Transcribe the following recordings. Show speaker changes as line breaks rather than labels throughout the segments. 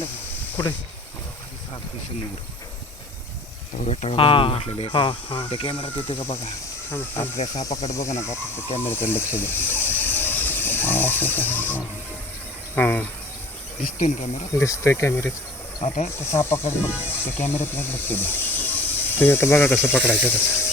का
कुठे? हां. हां हां.
त्या कॅमेरात येतो का बघा. आपल्या सापाकडे बघा ना फक्त कॅमेऱ्याकडे लक्ष द्या. हा, कसं?
हां.
दिसतोय ना कॅमेरा
दिसतंय कॅमेऱ्यात
आता त्या सापाकडे बघ त्या कॅमेऱ्याकडे लक्ष द्या.
तुम्ही आता बघा कसं पकडायचं तसं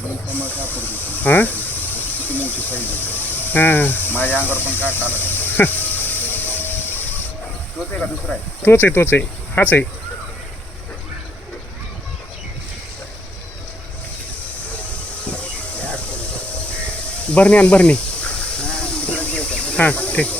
कमळ सापडतो
हां
किती मोठी साईज आहे
हां
माझ्या अंगावर पण काय आलं तोच आहे का दुसरा आहे?
तोच आहे तोच आहे. हाच आहे. बरणी आण बरणी हां ठीक.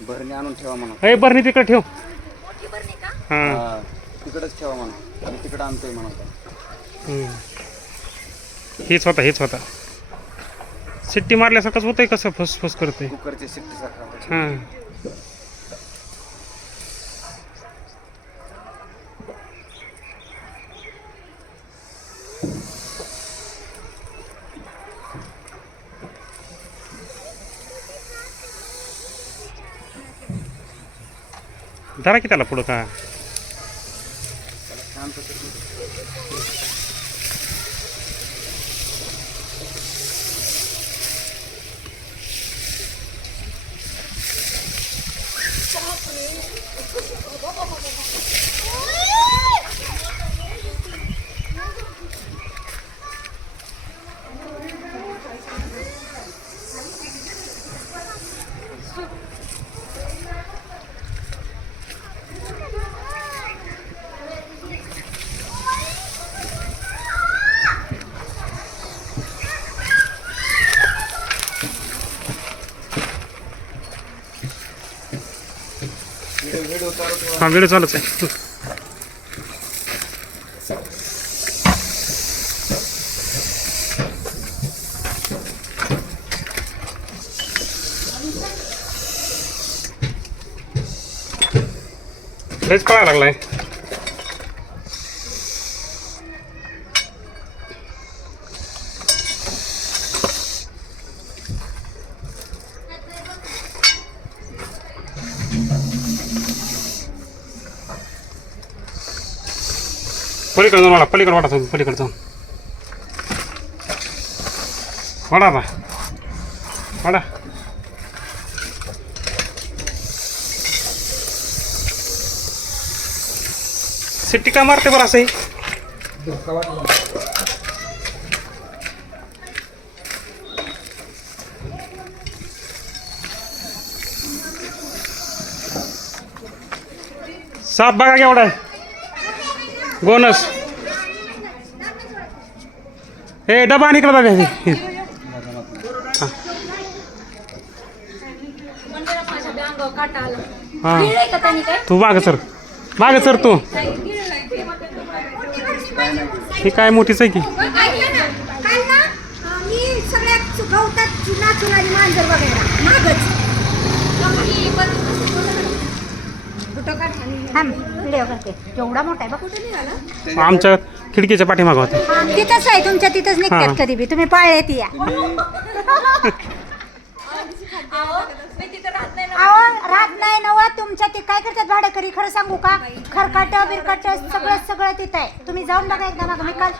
भरणी आणून ठेवा म्हणा.
अय बरणी तिकडे ठेव. हां.
हा, तिकडंच ठेवा म्हणा. मी तिकडं आणतोय म्हणा
हम्म. हेच होता हेच होता. शिट्टी मारल्यासारखंच होतंय कसं फस फस करतंय?
कुकरची शिट्टी सारखा.
हां. धरा की त्याला पुढं का?
शांत व्हिडिओ
हा वेळ चालूच आहे. लयच पळायला लागलाय. पलीकडे जाऊन वाडा पलीकडे वाडा जाऊन पलीकडे जाऊन वाडा ना वाडा सिट्टी का मारते बरं असं साप बघा केवढा आहे बोनस. हे डबा निकला बघा हे. हा. तू माग सर माग सर तू. ही काय मोठीच आहे की?
सगळ्यात आली मांजर वगैरे मागच थांब व्हिडिओ करते. केवढा मोठा आहे बघ. कुठे निघाला?
आमच्या खिडकीच्या पाठीमागं होते.
तिथंच आहे तुमच्या तिथंच
हा.
निघतात कधी बी. तुम्ही पाळले ती या. अहो राहत नाही नवा तुमच्या ते काय करतात भाडेकरी? खरं सांगू का? खरकाट बिरकाट सगळं सगळं तिथं आहे. तुम्ही जाऊन बघा एकदा मागं. मी काल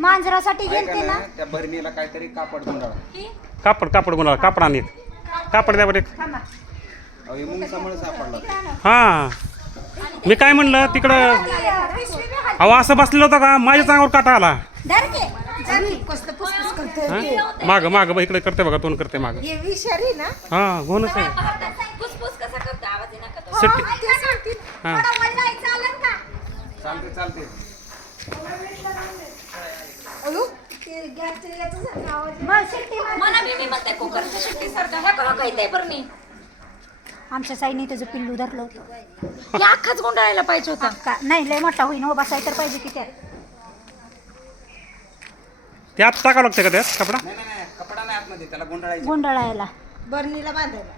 मांजरासाठी गेलते
ना.
ना
त्या भरणीला काहीतरी कापड गुंडाळा.
कापड कापड गुन्हा कापड आणीत. कापड द्या बरं एक.
थांबा.
हे
हां. मी काय म्हणलं तिकडं अहो असं बसलेलं होतं का? माझ्याच अंगावर काटा आला? माग माग इकडे करते बघा तोंड करते माग.
हे ना?
हा? सिट्टी
हो, ना.
हा.
चालते चालते
मी म्हणते कुकरच्या ह्या बरं मी?
आमच्या साईने त्याचं पिल्लू धरलं होतं.
हे अख्खाच गुंडाळायला पाहिजे होता.
का नाही लय मोठा होईन हो बसाय तर पाहिजे की त्यात.
त्यात टाकावं लागतं का त्यात कपडा?
नाही नाही नाही कपडा नाही आतमध्ये त्याला गुंडाळायचं
गुंडाळायला बरणीला बांधायला.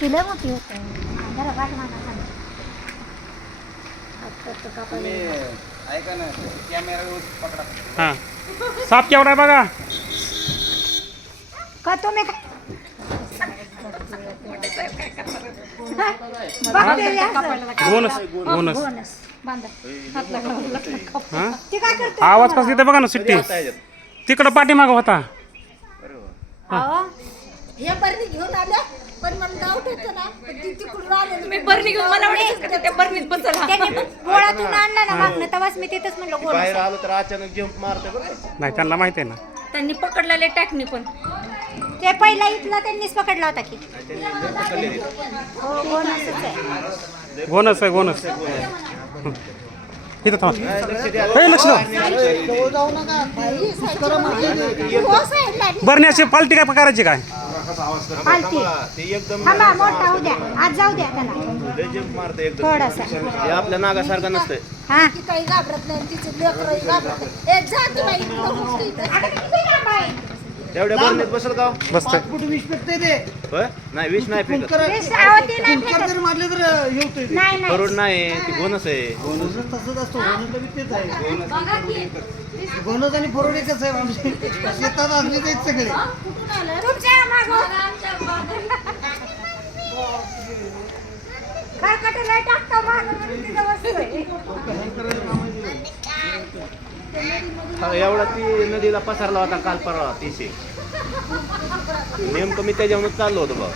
ती लय मोठी होत. जरा वाट मागा सांग.
तुम्ही ऐका ना कॅमेरा पकडा.
हा. साप केवढा आहे बघा.
का तुम्ही काय बोनस.
हा? आवाज कसं येते बघा ना सिट्टी. तिकडं पाठीमाग होता.
हे. बरणी घेऊन आल्या. पण मला डाऊट येतो ना ती तिकडून आले
तुम्ही बरणी घेऊन मला त्या बरणीत बसल.
त्यांनी गोळातून आणला ना मागणं. तेव्हाच मी तिथंच म्हणलं गोळ
बाहेर आलो तर अचानक जंप मारते बरं
नाही त्यांना माहिती आहे ना.
त्यांनी पकडलेले टॅकनी पण.
ते पहिला इथला त्यांनीच पकडला होता की. हो बोनसच आहे
गोनस आहे गोनस. इथं थांबा. लक्ष द्या.
हो, साईडला.
बरं अशी पालटी काय करायची काय?
थांबा मोठा होऊ द्या. आज जाऊ द्या त्याला.
लय जंप मारते एकदम
थोडासा.
ते आपल्या नागासारखं नसतंय.
हा.
काही घाबरत नाही तिचे लेकरं घाबरत नाही. जा बाई.
तेवढ्या बरणीत बसल का हो? होय? नाही विष नाही फेकत
वीस आहो, ती नाही फेकत.
मारले तर येतोय
नाही नाही.
करोड नाही ती गोनस आहे.
तसंच असतो. तेच आहे. गोनस आणि फरोड एकच आहे. आमचे? शेतात असले तेच सगळे.
तुमच्या मागं. खरकटं लय टाकतो मागं. म्हणून तिथं बसतोय.
एवढा ती नदीला पसरला होता काल परवा तीसे नेमकं मी त्याच्यावर चाललो होतो बघ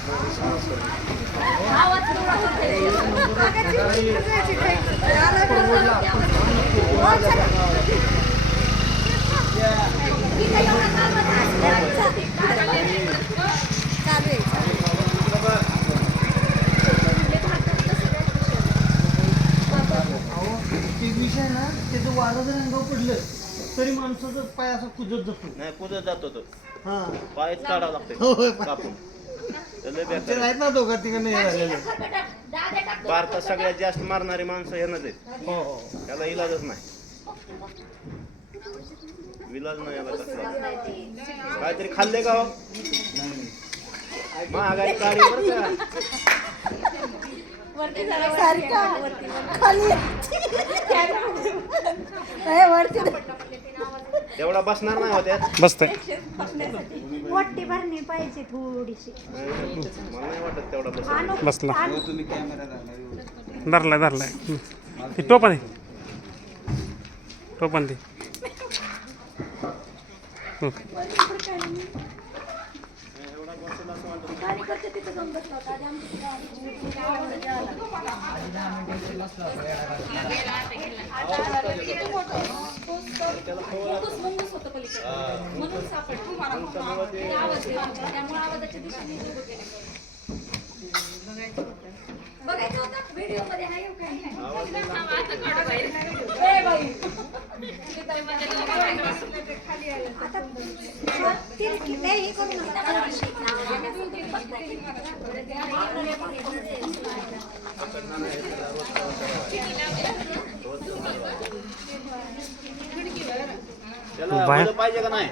विषय ना त्याचं वारं पडलं तरी माणसाचं पाय असा कुजत जातो.
नाही कुदत जातो तो.
हा.
पायच काढावं लागतंय.
होय
कापून. ते लय
ते
बेकार आहे.
आहेत ना दोघा तिकडे झालेले.
भारतात सगळ्यात जास्त मारणारी माणसं ह्यांनाच आहेत.
हो हो.
त्याला इलाजच नाही. इलाज नाही याला कसला काहीतरी खाल्ले का हो? महागाई काढी बरं का.
सारखा. खाली. ए, वरती.
तेवढा बसणार नाही होत्यात
बसतंय.
मोठी भरणी पाहिजे थोडीशी.
मला नाही वाटत तेवढा
बसला. धरलाय धरलाय. ती टोपण आहे टोपण ती. हं.
मुंगूस मुंगूस होतं पलीकडे म्हणून सापडलं ते आवाज येत होता. त्यामुळे आवाजाच्या दिशेने दोघं गेले बघायचं होतं व्हिडिओमध्ये आहे का
बाहेर-
पाहिजे का नाही?